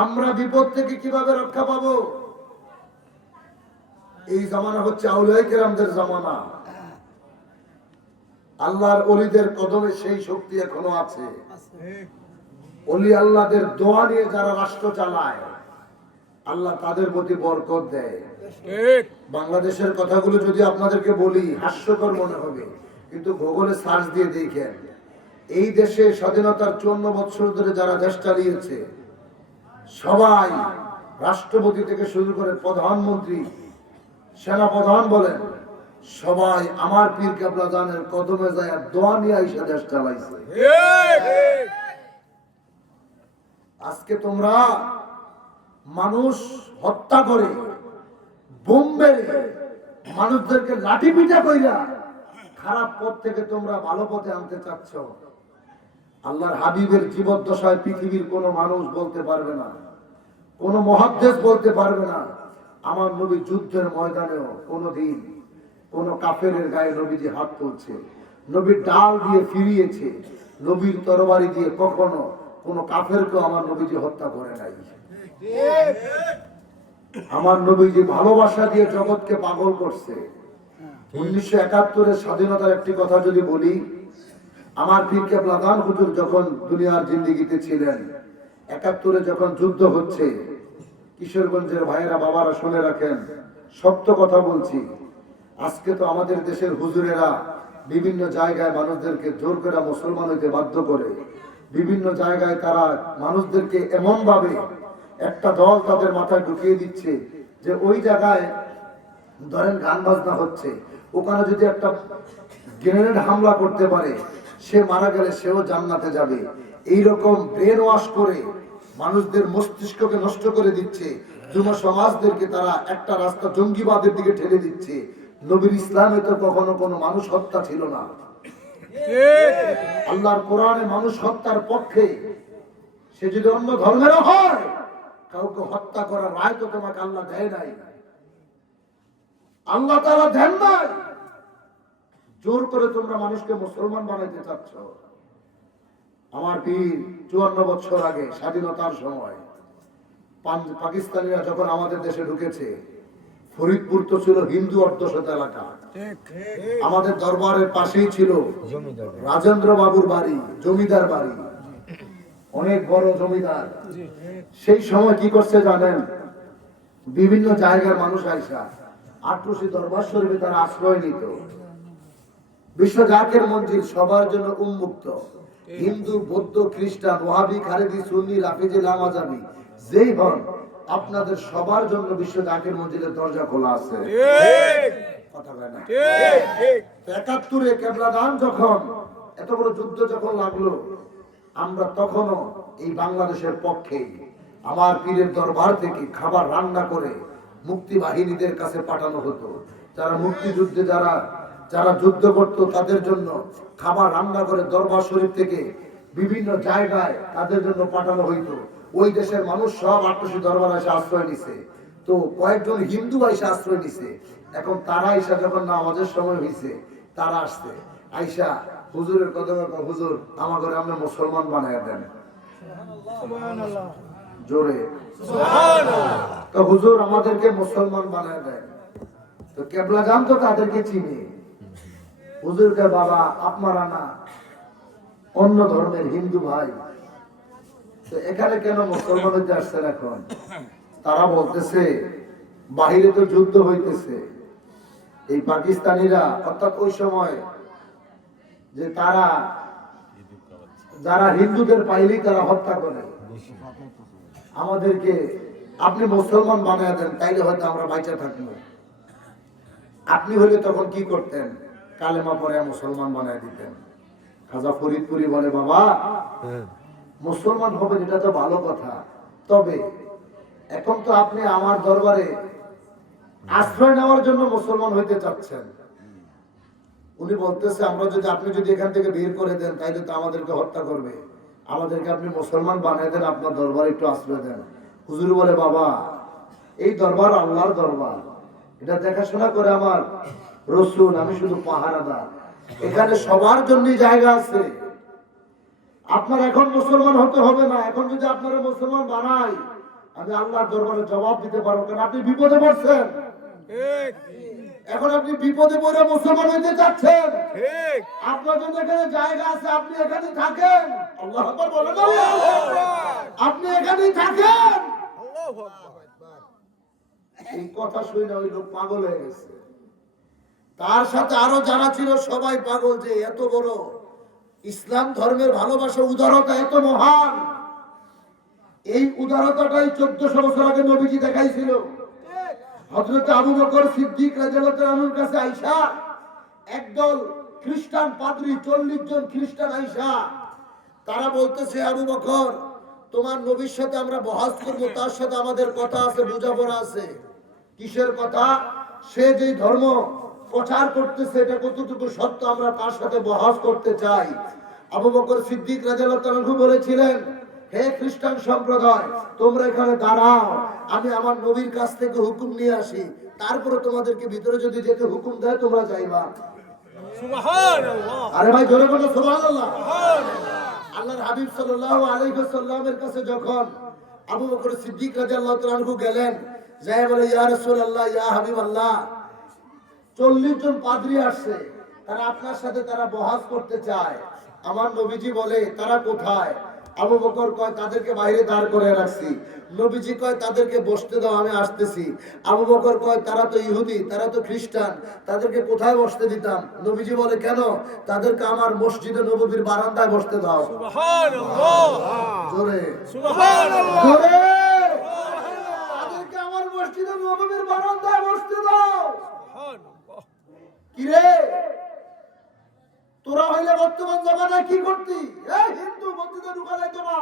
আমরা বিপদ থেকে কিভাবে রক্ষা পাবো? এই জামানা হচ্ছে আউলিয়া কেরামদের জামানা। আল্লাহর ওলিদের কদমে সেই শক্তি এখনো আছে। ওলি আল্লাহদের দোয়া নিয়ে যারা রাষ্ট্র চালায়, আল্লাহ তাদের প্রতি বরকত দেয়। বাংলাদেশের কথাগুলো যদি আপনাদেরকে বলি হাস্যকর মনে হবে, কিন্তু গুগলে সার্চ দিয়ে দেখেন, এই দেশে স্বাধীনতার 54 বছর ধরে যারা দেশ চালিয়েছে সবাই, রাষ্ট্রপতি থেকে শুরু করে প্রধানমন্ত্রী, সেনাপ্রধান বলেন, সবাই আমার পীর কেবলা জানের কদমে যায় দোয়া নিয়ে আইসা দেশ চালাইছে। আজকে তোমরা মানুষ হত্যা করে, বোম মেরে, মানুষদেরকে লাঠি পিটা কইরা খারাপ পথ থেকে তোমরা ভালো পথে আনতে চাচ্ছ। আল্লাহর হাবিবের জীবদ্দশায় পৃথিবীর কোনো মানুষ বলতে পারবে না, কোন মুহাদ্দিস বলতে পারবে না, আমার নবী যুদ্ধের ময়দানেও কোনদিন কোন কাফেরের গায়ে নবীজি হাত তুলছে, নবীর ডাল দিয়ে ফিরিয়েছে, নবীর তরবারি দিয়ে কখনো কোন কাফেরকে আমার নবীজি হত্যা করে নাই। আমার নবীজি ভালোবাসা দিয়ে জগৎকে পাগল করছে। 1971 স্বাধীনতার একটি কথা যদি বলি, আমার পীর কেবলা দান হুজুর যখন দুনিয়ার জিন্দেগিতে ছিলেন, 71 যখন যুদ্ধ হচ্ছে, কিশোরগঞ্জের ভাইয়েরা বাবারা শুনে রাখেন, সত্য কথা বলছি, আজকে তো আমাদের দেশের হুজুরেরা বিভিন্ন জায়গায় মানুষদেরকে জোর করে মুসলমান হইতে বাধ্য করে, বিভিন্ন জায়গায় তারা মানুষদেরকে এমন ভাবে একটা দল তাদের মাথায় ঢুকিয়ে দিচ্ছে যে ওই জায়গায় ধরেন গান বাজনা হচ্ছে, ওখানে যদি একটা গ্রেনেড হামলা করতে পারে, সে মারা গেলে সেও জান্নাতে যাবে। এইরকম ব্রেন ওয়াশ করে মানুষদের মস্তিষ্ককে নষ্ট করে দিচ্ছে, যুব সমাজদেরকে তারা একটা রাস্তা জঙ্গিবাদের দিকে ঠেলে দিচ্ছে। নবীর ইসলামে তো কখনো কোনো মানুষ হত্যা ছিল না। আল্লাহর কোরআনে মানুষ হত্যার পক্ষে। সে যদি অন্য ধর্মেরও হয়, কাউকে হত্যা করার রায় তো তোমাকে আল্লাহ দেয় নাই, আল্লাহ তাআলা দেন নাই। জোর করে তোমরা মানুষকে মুসলমান বানাইতে চাচ্ছ। আমার পীর 54 বছর আগে স্বাধীনতার সময় পাকিস্তানিরা যখন আমাদের দেশে ঢুকেছে, ফরিদপুর তো ছিল হিন্দু অধ্যুষিত এলাকা, আমাদের দরবারের পাশেই ছিল রাজেন্দ্র বাবুর বাড়ি, জমিদার বাড়ি, অনেক বড় জমিদার। সেই সময় কি করছে জানেন, বিভিন্ন জায়গার মানুষ আইসা আটরশি দরবার শরীফে তারা আশ্রয় নিত। বিশ্ব জাকের মঞ্জিল সবার জন্য উন্মুক্ত, হিন্দু, বৌদ্ধ, খ্রিস্টান, ওয়াহাবি, খারেজি, সুন্নি, রাফিজি, লামাজাবি যেই হন, আপনাদের সবার জন্য বিশ্ব জাকের মঞ্জিলের দরজা খোলা আছে। কথা বলে না? 71 কেবলা দান যখন এত বড় যুদ্ধ যখন লাগলো, আমরা তখনও এই বাংলাদেশের পক্ষে আমার পীরের দরবার থেকে খাবার রান্না করে মুক্তি বাহিনীদের কাছে পাঠানো হতো। যারা মুক্তিযুদ্ধে যারা যুদ্ধ করত তাদের জন্য খাবার রান্না করে দরবার শরীফ থেকে বিভিন্ন জায়গায় তাদের জন্য পাঠানো হইতো। ওই দেশের মানুষ সব আটরশি দরবার এসে আশ্রয় নিছে, তো কয়েকজন হিন্দু এসে আশ্রয় নিছে। এখন তারা এসে যখন নামাজের সময় হয়েছে, তারা আসছে আইসা হুজুরের কদমে, হুজুর আমার ঘরে আপনি মুসলমান বানায় দেন, জোরে তো হুজুর আমাদেরকে মুসলমান বানায় দেন। তো কেবলা জান তো তাদেরকে চিনি, হুজুরকে বাবা আপনারা না অন্য ধর্মের হিন্দু ভাই, তো এখানে কেন মুসলমান হইতে আসছেন? এখন তারা বলতেছে বাহিরে তো যুদ্ধ হইতেছে, এই পাকিস্তানিরা, অর্থাৎ ওই সময় যে তারা যারা হিন্দুদের পাইলেই তারা হত্যা করে, আমাদেরকে আপনি মুসলমান বানায় দেন, তাইলে হয়তো আমরা বাইচা থাকবো। আপনি হলে তখন কি করতেন? কালেমা পড়ে মুসলমান বানায় দিতেন। খাজা ফরিদপুরি বলে, বাবা মুসলমান হবে এটা তো ভালো কথা, তবে এখন তো আপনি আমার দরবারে আশ্রয় নেওয়ার জন্য মুসলমান হইতে চাচ্ছেন। উনি বলতেছে আপনি যদি এখান থেকে বের করে দেন তাইলে তো আমাদেরকে হত্যা করবে, আমাদেরকে আপনি মুসলমান বানিয়ে দেন, আপনার দরবারে একটু আশ্রয় দেন। হুজুর বলে, বাবা এই দরবার আল্লাহর দরবার, এটা দেখাশোনা করে আমার রসুল, আমি শুধু পাহারাদার, এখানে সবার জন্য জায়গা আছে। আপনার এখন মুসলমান হতে হবে না, এখন যদি আপনারা মুসলমান বানাই আমি আল্লাহর দরবারে জবাব দিতে পারবো, কারণ আপনি বিপদে পড়ছেন। এখন আপনি বিপদে পড়ে মুসলমান হইতে চাচ্ছেন, আপনার জন্য এখানে জায়গা আছে, আপনি এখানে থাকেন। আল্লাহু আকবার বলেন। আপনি এখানেই থাকেন। এই কথা শুনে ওই লোক পাগল হয়ে গেছে। তার সাথে আরো যারা ছিল সবাই পাগল, যে এত বড় ইসলাম ধর্মের ভালোবাসা, উদারতা এত মহান। এই উদারতাটাই 1400 বছর আগে নবীজি দেখাইছিল। হযরত আবু বকর সিদ্দিক রাদিয়াল্লাহু আনহুর কাছে আয়েশা একদল খ্রিস্টান পাদ্রী, 40 জন খ্রিস্টান আয়েশা, তারা বলতেছে, আবু বকর, তোমার নবীর সাথে আমরা বহাস করব, তার সাথে আমাদের কথা আছে, বোঝাপড়া আছে। কিসের কথা? সে যে ধর্ম প্রচার করতেছে এটা কতটুকু সত্য, আমরা তার সাথে বহাস করতে চাই। আবু বকর সিদ্দিক রাদিয়াল্লাহু আনহু বলেছিলেন, হে খ্রিস্টান সম্প্রদায়, তোমরা এখানে দাঁড়াও, আমি আমার নবীর কাছ থেকে হুকুম নিয়ে আসি, তারপরে তোমাদেরকে ভিতরে যদি যেতে হুকুম দেয় তোমরা যাইবা। সুবহানাল্লাহ। আরে ভাই জোরে বলো সুবহানাল্লাহ। আল্লাহর হাবিব সাল্লাল্লাহু আলাইহি ওয়াসাল্লামের কাছে যখন আবু বকর সিদ্দিক রাদিয়াল্লাহু তাআলা আনহু গেলেন, যায় বলে, ইয়া রাসূলুল্লাহ, ইয়া হাবিবাল্লাহ, 40 জন পাদ্রী আসছে, তারা আপনার সাথে তারা বহাস করতে চায়। আমার নবীজি বলে, তারা কোথায়? আবু বকর কয়, তাদেরকে বাইরে দাঁড় করে রাখছি। নবীজি কয়, তাদেরকে বসতে দাও, আমি আসতেছি। আবু বকর কয়, তারা তো ইহুদি, তারা তো খ্রিস্টান, তাদেরকে কোথায় বসতে দিতাম? নবীজি বলে, কেন? তাদেরকে আমার মসজিদে নববীর বারান্দায় বসতে দাও। সুবহানাল্লাহ। জোরে সুবহানাল্লাহ। জোরে। তাদেরকে আমার মসজিদে নববীর বারান্দায় বসতে দাও। সুবহানাল্লাহ। কি রে, তোরা হইলে বর্তমান জামানায় কি করতি? এই হিন্দু মসজিদে ঢুকা যাইতো না,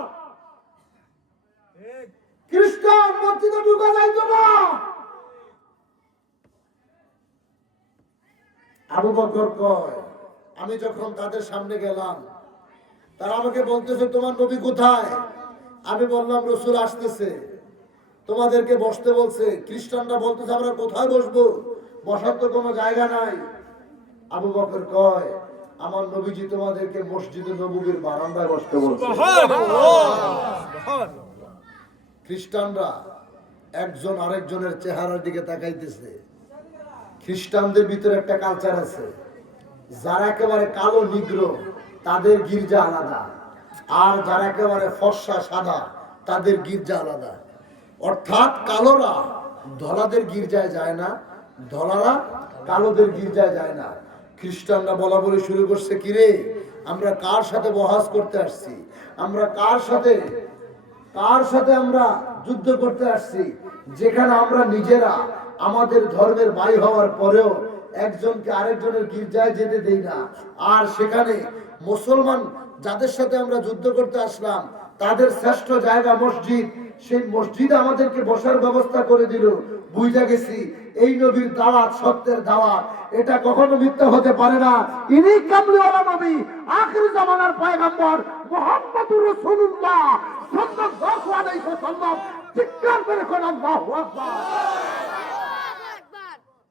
খ্রিস্টান মসজিদে ঢুকা যাইতো না। আবু বকর কয়, আমি যখন তাদের সামনে গেলাম, তারা আমাকে বলতেছে, তোমার নবী কোথায়? আমি বললাম, রাসূল আসতেছে, তোমাদেরকে বসতে বলছে। খ্রিস্টানরা বলতেছে, আমরা কোথায় বসবো? বসার তো কোনো জায়গা নাই। আবু বকর কয়, আমার নবীজি তোমাদেরকে মসজিদে নববীর বারান্দায় বসতে বলছে। খ্রিস্টানরা একজন আরেকজনের চেহারার দিকে তাকাইতেছে। খ্রিস্টানদের ভিতরে একটা কালচার আছে, যারা একেবারে কালো নিগ্র তাদের গির্জা আলাদা, আর যারা একেবারে ফর্সা সাদা তাদের গির্জা আলাদা। অর্থাৎ কালোরা ধলাদের গির্জায় যায় না, ধলারা কালোদের গির্জায় যায় না। খ্রিস্টানরা বলা বলে শুরু করছে, কিরে, আমরা কার সাথে বহাস করতে আসছি? আমরা কার সাথে আমরা যুদ্ধ করতে আসছি? যেখানে আমরা নিজেরা আমাদের ধর্মের ভাই হওয়ার পরেও একজনকে আরেকজনের গির্জায় যেতে দেই না। আর সেখানে মুসলমান যাদের সাথে আমরা যুদ্ধ করতে আসলাম, তাদের শ্রেষ্ঠ জায়গা মসজিদ, সেই মসজিদে আমাদেরকে বসার ব্যবস্থা করে দিল। বুঝা গেছি এই নবীর দাওয়াত সত্যের দাওয়াত, এটা কখনো মিথ্যা হতে পারে না। ইনি কামলিওয়ালা নবী, আখির জামানার পয়গম্বর মুহাম্মদুর রাসূলুল্লাহ সাল্লাল্লাহু আলাইহি ওয়াসাল্লাম। চিৎকার করে কোন আল্লাহু আকবার।